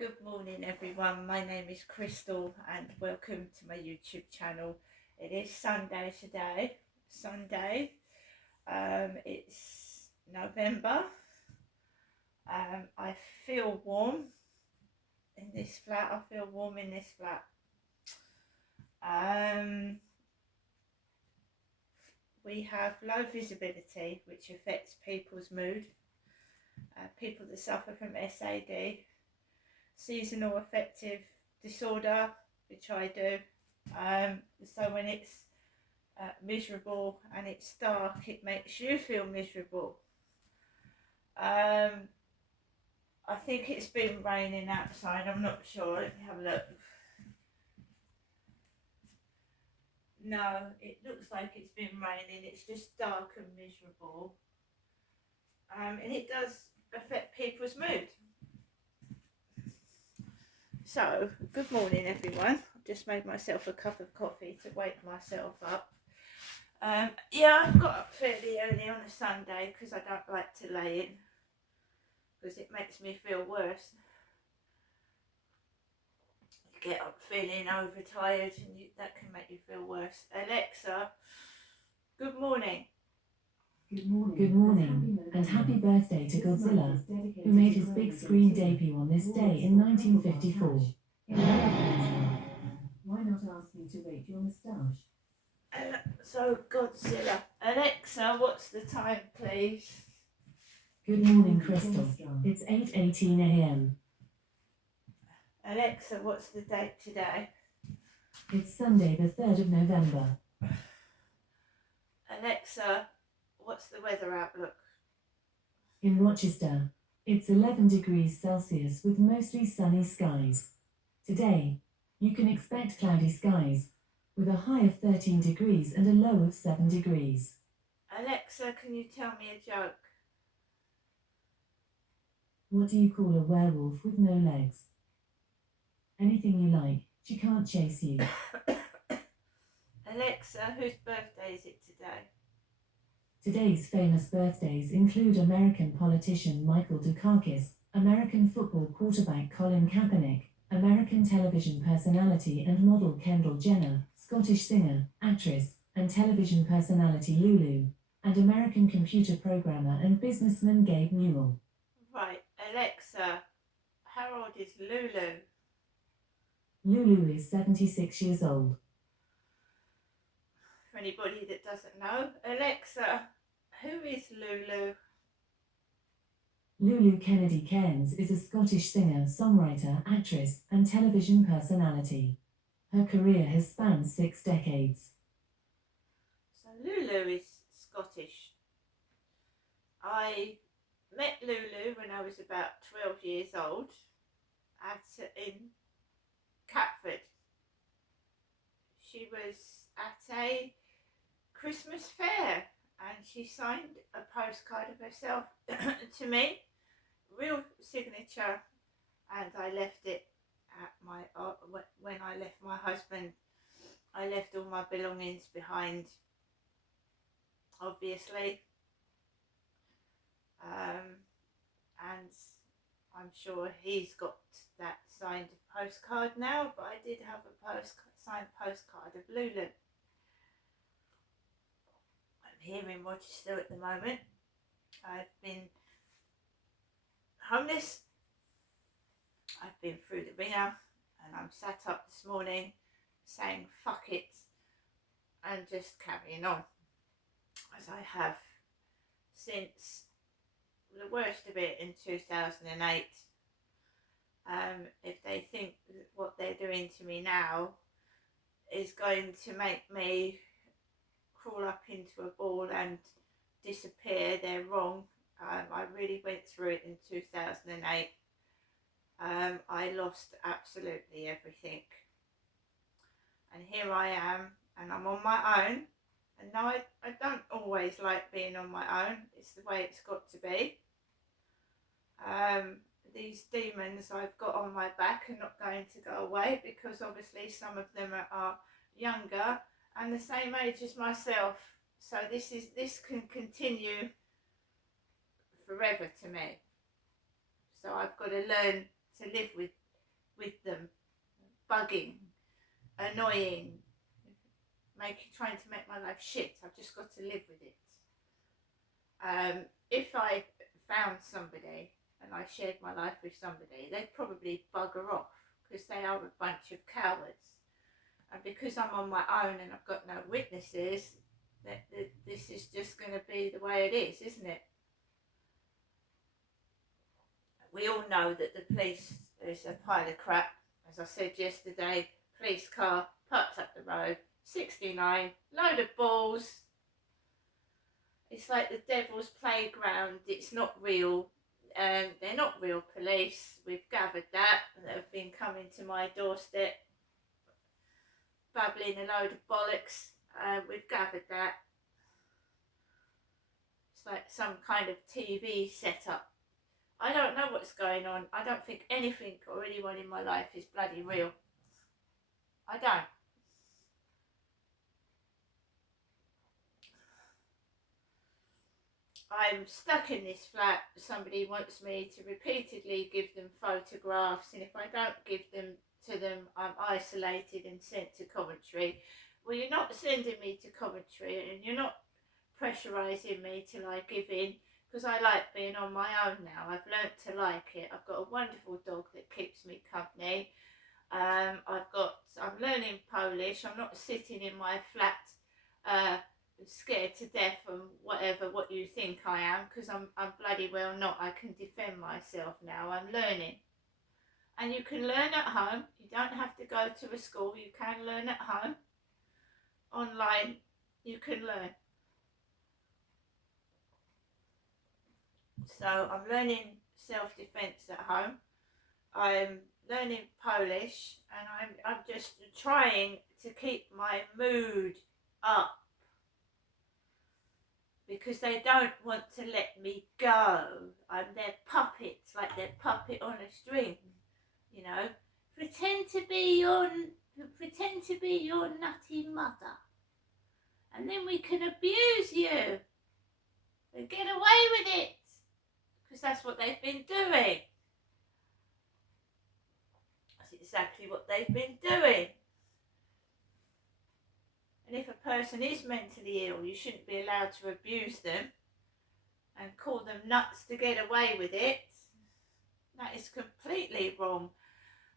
Good morning everyone, my name is Crystal and welcome to my YouTube channel. It is Sunday today, it's November. I feel warm in this flat, we have low visibility which affects people's mood. People that suffer from SAD, seasonal affective disorder, which I do. So when it's miserable and it's dark, it makes you feel miserable. I think it's been raining outside, I'm not sure. Let me have a look. No, it looks like it's been raining, it's just dark and miserable. And it does affect people's mood. So, good morning everyone. I've just made myself a cup of coffee to wake myself up. Yeah, I've got up fairly early on a Sunday because I don't like to lay in because it makes me feel worse. You get up feeling overtired and that can make you feel worse. Alexa, good morning. Good morning, and happy birthday to Godzilla, who made his big screen debut on this day in 1954. Why not ask me to rate your moustache? So, Godzilla. Alexa, what's the time, please? Good morning, Crystal. It's 8:18 a.m. Alexa, what's the date today? It's Sunday, the 3rd of November. Alexa, what's the weather outlook? In Rochester, it's 11 degrees Celsius with mostly sunny skies. Today, you can expect cloudy skies, with a high of 13 degrees and a low of 7 degrees. Alexa, can you tell me a joke? What do you call a werewolf with no legs? Anything you like, she can't chase you. Alexa, whose birthday is it today? Today's famous birthdays include American politician Michael Dukakis, American football quarterback Colin Kaepernick, American television personality and model Kendall Jenner, Scottish singer, actress, and television personality Lulu, and American computer programmer and businessman Gabe Newell. Right, Alexa, how old is Lulu? Lulu is 76 years old. For anybody that doesn't know, Alexa, who is Lulu? Lulu Kennedy Cairns is a Scottish singer, songwriter, actress, and television personality. Her career has spanned 6 decades. So Lulu is Scottish. I met Lulu when I was about 12 years old in Catford. She was at a Christmas fair and she signed a postcard of herself to me, real signature, and I left it at my when I left my husband. I left all my belongings behind, obviously, and I'm sure he's got that signed postcard now, but I did have a signed postcard of Lulu. I'm here in Rochester at the moment. I've been homeless. I've been through the ringer and I'm sat up this morning saying fuck it and just carrying on, as I have since the worst of it in 2008. If they think what they're doing to me now is going to make me crawl up into a ball and disappear, they're wrong. I really went through it in 2008. I lost absolutely everything. And here I am, and I'm on my own. And no, I don't always like being on my own. It's the way it's got to be. These demons I've got on my back are not going to go away because obviously some of them are younger and the same age as myself. So this can continue forever to me. So I've got to learn to live with with them, bugging, annoying, trying to make my life shit. I've just got to live with it. If I found somebody and I shared my life with somebody, they'd probably bugger off because they are a bunch of cowards. And because I'm on my own and I've got no witnesses, that this is just going to be the way it is, isn't it? We all know that the police is a pile of crap. As I said yesterday, police car parked up the road, 69, load of balls. It's like the devil's playground. It's not real. They're not real police. We've gathered that. They've been coming to my doorstep, babbling a load of bollocks. We've gathered that. It's like some kind of TV setup. I don't know what's going on. I don't think anything or anyone in my life is bloody real. I don't. I'm stuck in this flat. Somebody wants me to repeatedly give them photographs, and if I don't give them to them, I'm isolated and sent to Coventry. Well, you're not sending me to Coventry, and you're not pressurising me till I give in, because I like being on my own now. I've learnt to like it. I've got a wonderful dog that keeps me company. I'm learning Polish. I'm not sitting in my flat scared to death and what you think I am, because I'm bloody well not. I can defend myself now. I'm learning. And you can learn at home. You don't have to go to a school. You can learn at home. Online, you can learn. So I'm learning self-defense at home. I'm learning Polish, and I'm just trying to keep my mood up, because they don't want to let me go. I'm their puppets, like their puppet on a string, you know. Pretend to be your nutty mother, and then we can abuse you and get away with it, because that's what they've been doing. That's exactly what they've been doing. And if a person is mentally ill, you shouldn't be allowed to abuse them and call them nuts to get away with it. That is completely wrong.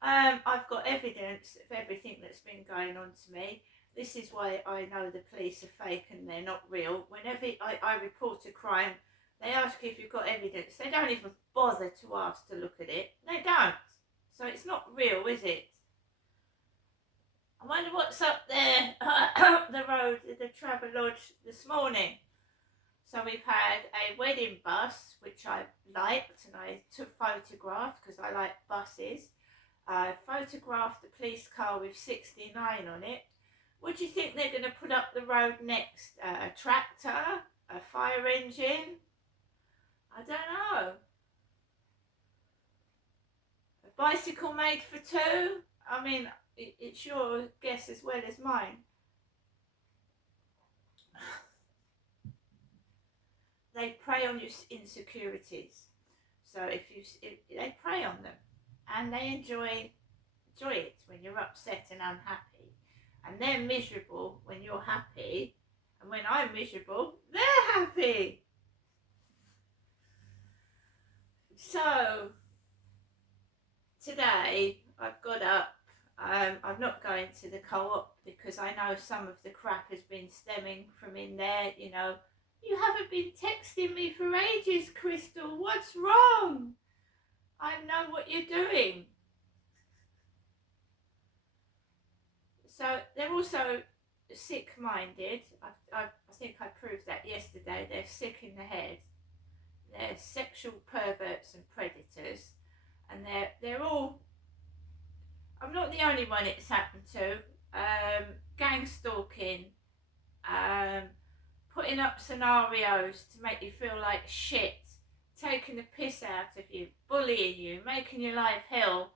I've got evidence of everything that's been going on to me. This is why I know the police are fake and they're not real. Whenever I report a crime, they ask you if you've got evidence. They don't even bother to ask to look at it. They don't. So it's not real, is it? I wonder what's up there up the road at the Travelodge this morning. So we've had a wedding bus, which I liked, and I took photographs because I like buses. I photographed the police car with 69 on it. What do you think they're going to put up the road next? A tractor? A fire engine? I don't know. A bicycle made for two? I mean, it's your guess as well as mine. They prey on your insecurities. So they prey on them, and they enjoy it when you're upset and unhappy, and they're miserable when you're happy, and when I'm miserable, they're happy. So today I've got up. I'm not going to the co-op because I know some of the crap has been stemming from in there. You know, you haven't been texting me for ages, Crystal. What's wrong? I know what you're doing. So they're also sick-minded. I think I proved that yesterday. They're sick in the head. They're sexual perverts and predators, and they're all. I'm not the only one it's happened to. Gang stalking, putting up scenarios to make you feel like shit, taking the piss out of you, bullying you, making your life hell.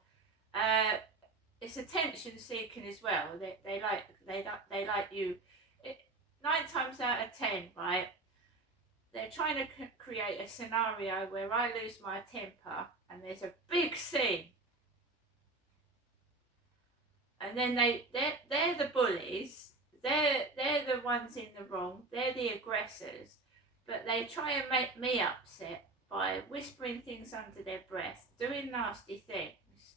It's attention seeking as well. They like you. 9 times out of 10, right? They're trying to create a scenario where I lose my temper and there's a big scene. and then they're the bullies. They're the ones in the wrong. They're the aggressors, but they try and make me upset by whispering things under their breath, doing nasty things,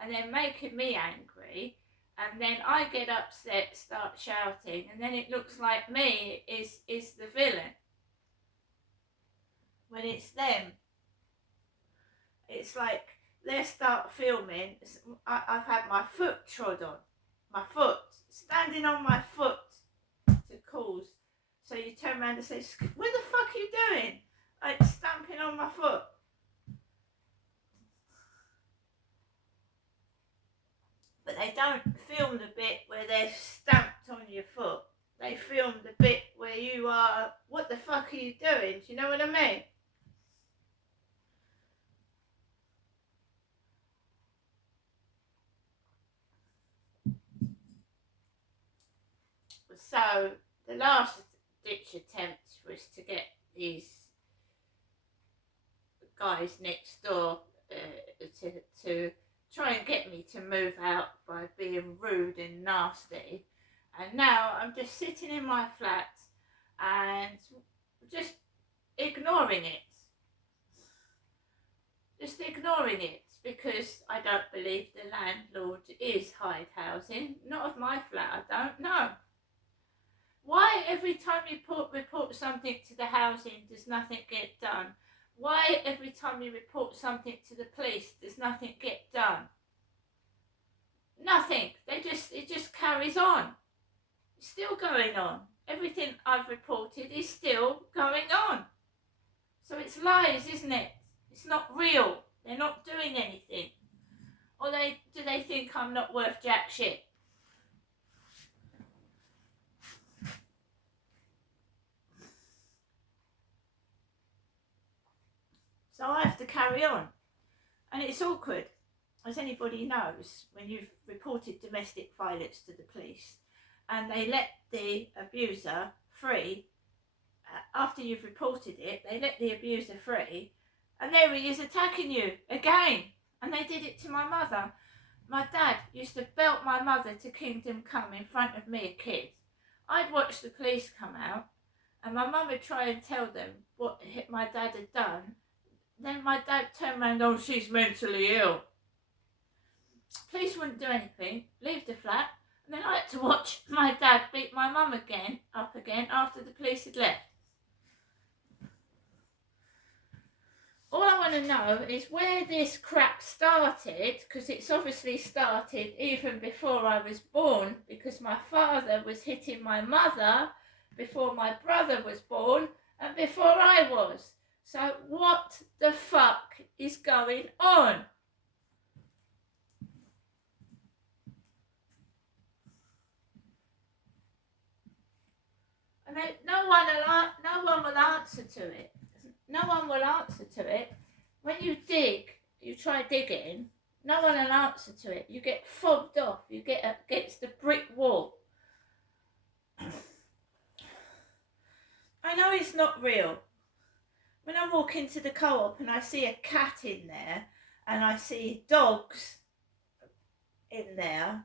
and then making me angry. And then I get upset, start shouting, and then it looks like me is the villain. When it's them, it's like they start filming. I've had my foot trod on, my foot, standing on my foot to cause. So you turn around and say, "What the fuck are you doing?" Like stamping on my foot. But they don't film the bit where they're stamped on your foot. They film the bit where you are, "What the fuck are you doing?" Do you know what I mean? So the last ditch attempt was to get these guys next door to try and get me to move out by being rude and nasty. And now I'm just sitting in my flat and just ignoring it. Just ignoring it because I don't believe the landlord is hide housing. Not of my flat, I don't know. Why every time you report something to the housing does nothing get done? Why every time you report something to the police does nothing get done? Nothing. It just carries on. It's still going on. Everything I've reported is still going on. So it's lies, isn't it? It's not real. They're not doing anything. Or do they think I'm not worth jack shit? So I have to carry on. And it's awkward, as anybody knows, when you've reported domestic violence to the police and they let the abuser free. After you've reported it, they let the abuser free, and there he is attacking you again. And they did it to my mother. My dad used to belt my mother to Kingdom Come in front of me, a kid. I'd watch the police come out, and my mum would try and tell them what my dad had done. Then my dad turned around, "Oh, she's mentally ill." Police wouldn't do anything, leave the flat, and then I had to watch my dad beat my mum up again after the police had left. All I want to know is where this crap started, because it's obviously started even before I was born, because my father was hitting my mother before my brother was born and before I was. So what the fuck is going on? And no one will answer to it. No one will answer to it. When you dig, you try digging, no one will answer to it. You get fobbed off. You get against the brick wall. I know it's not real. When I walk into the co-op and I see a cat in there and I see dogs in there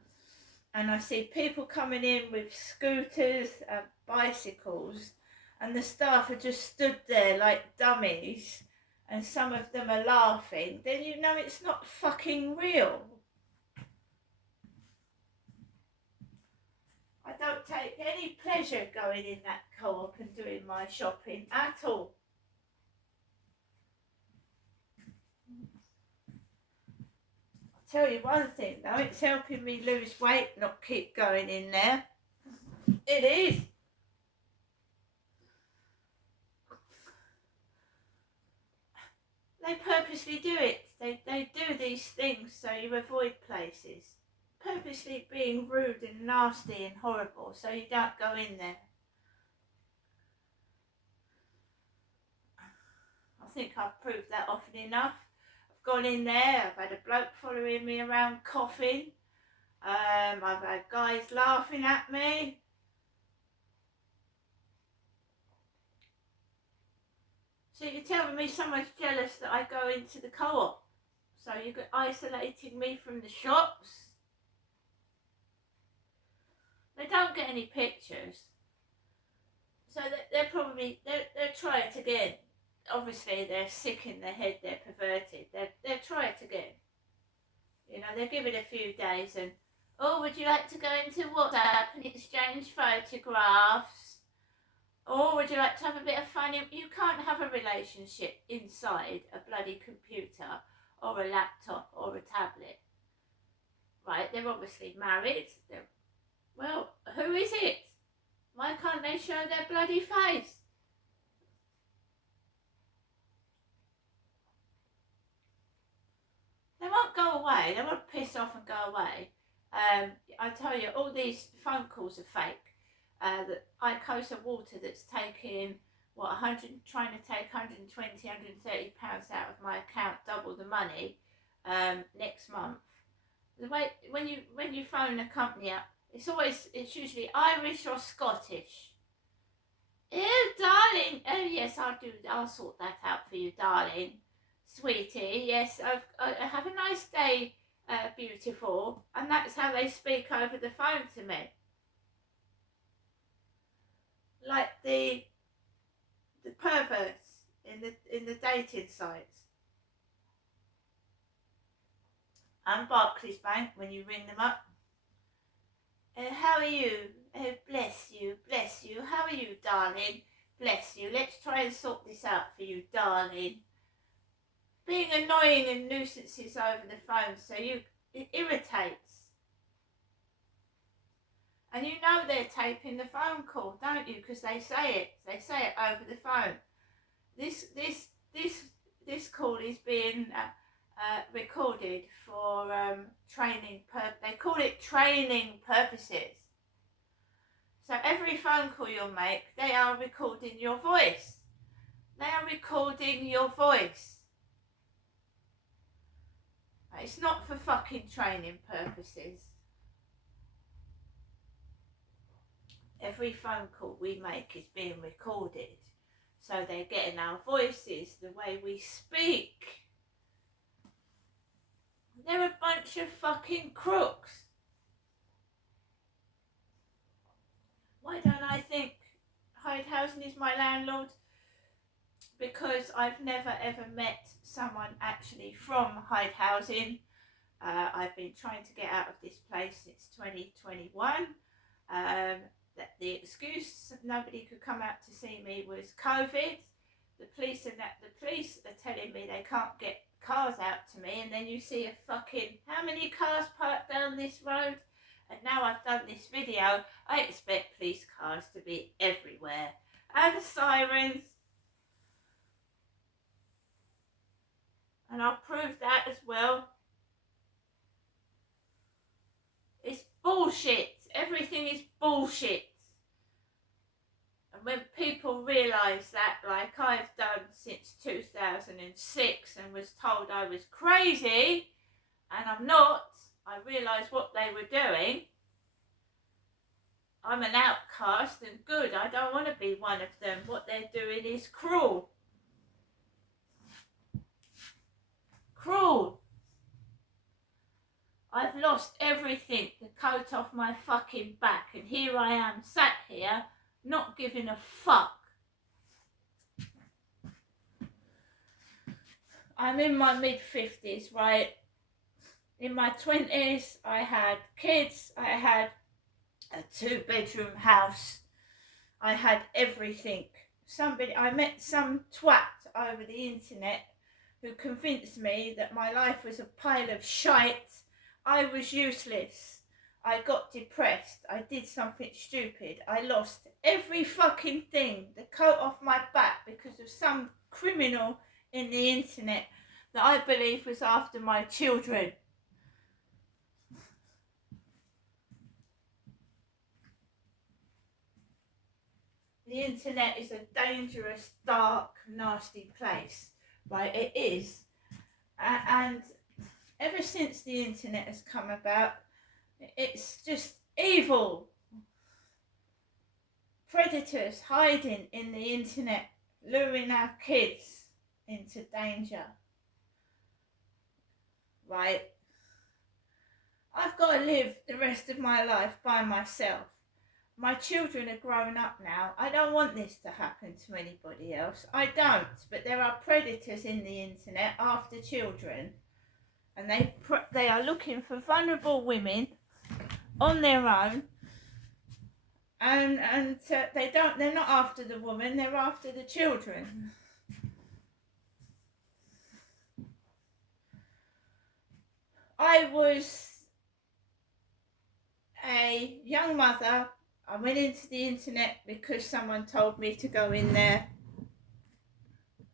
and I see people coming in with scooters and bicycles and the staff are just stood there like dummies and some of them are laughing, then you know it's not fucking real. I don't take any pleasure going in that co-op and doing my shopping at all. I'll tell you one thing though, it's helping me lose weight, not keep going in there. It is. They purposely do it. They do these things so you avoid places. Purposely being rude and nasty and horrible so you don't go in there. I think I've proved that often enough. I've gone in there, I've had a bloke following me around coughing. I've had guys laughing at me. So you're telling me someone's jealous that I go into the co-op? So you're isolating me from the shops? They don't get any pictures. So they'll try it again. Obviously, they're sick in their head, they're perverted. They'll try it again. You know, they'll give it a few days and, oh, would you like to go into WhatsApp and exchange photographs? Or would you like to have a bit of fun? You can't have a relationship inside a bloody computer or a laptop or a tablet. Right, they're obviously married. Well, who is it? Why can't they show their bloody face? They won't go away. They won't piss off and go away. I tell you, all these phone calls are fake. The Icosa Water that's taking, trying to take 120, 130 pounds out of my account, double the money next month. The way when you phone a company up, it's usually Irish or Scottish. Oh, darling. Oh, yes, I'll sort that out for you, darling. Sweetie, yes, have a nice day, beautiful. And that's how they speak over the phone to me. Like the perverts in the dating sites. And Barclays Bank, when you ring them up. How are you? Oh, bless you, bless you. How are you, darling? Bless you. Let's try and sort this out for you, darling. Being annoying and nuisances over the phone, so it irritates. And you know they're taping the phone call, don't you? Because they say it. They say it over the phone. This call is being recorded for training. They call it training purposes. So every phone call you'll make, they are recording your voice. They are recording your voice. It's not for fucking training purposes. Every phone call we make is being recorded. So they're getting our voices, the way we speak. They're a bunch of fucking crooks. Why don't I think Hydehausen is my landlord? Because I've never ever met someone actually from Hydehausen. I've been trying to get out of this place since 2021. That the excuse nobody could come out to see me was COVID. The police are telling me they can't get cars out to me, and then you see how many cars parked down this road? And now I've done this video, I expect police cars to be everywhere. And sirens. And I'll prove that as well. It's bullshit. Everything is bullshit. And when people realise that, like I've done since 2006 and was told I was crazy, and I'm not, I realise what they were doing. I'm an outcast and good. I don't want to be one of them. What they're doing is cruel. Cruel. I've lost everything, the coat off my fucking back, and here I am sat here not giving a fuck. I'm in my mid-50s, right? In my 20s, I had kids, I had a 2-bedroom house, I had everything. I met some twat over the internet who convinced me that my life was a pile of shite. I was useless. I got depressed. I did something stupid. I lost every fucking thing, the coat off my back, because of some criminal in the internet that I believe was after my children. The internet is a dangerous, dark, nasty place, right? It is. And ever since the internet has come about, it's just evil. Predators hiding in the internet, luring our kids into danger. Right? I've got to live the rest of my life by myself. my children are grown up now. I don't want this to happen to anybody else. I don't. But there are predators in the internet after children, and they are looking for vulnerable women on their own, and they're not after the woman. They're after the children. I was a young mother. I went into the internet because someone told me to go in there.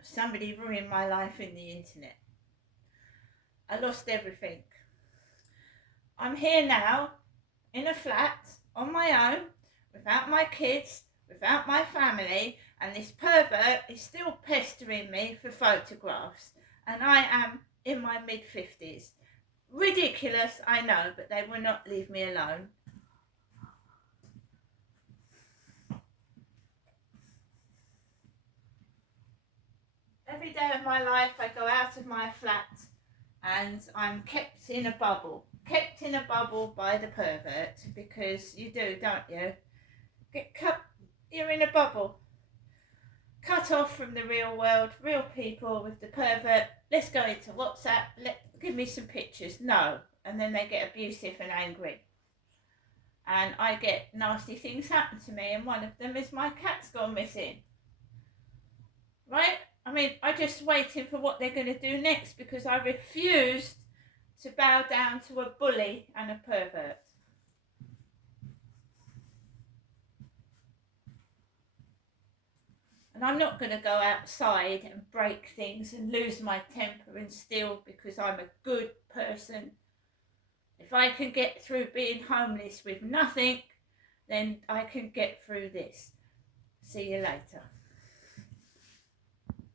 Somebody ruined my life in the internet. I lost everything. I'm here now in a flat on my own, without my kids, without my family, and this pervert is still pestering me for photographs, and I am in my mid-50s. Ridiculous, I know, but they will not leave me alone. Every day of my life I go out of my flat and I'm kept in a bubble. Kept in a bubble by the pervert, because you do, don't you? You're in a bubble. Cut off from the real world, real people with the pervert. Let's go into WhatsApp, give me some pictures. No. And then they get abusive and angry. And I get nasty things happen to me, and one of them is my cat's gone missing. Right? I mean, I'm just waiting for what they're going to do next, because I refused to bow down to a bully and a pervert. And I'm not going to go outside and break things and lose my temper and steal because I'm a good person. If I can get through being homeless with nothing, then I can get through this. See you later.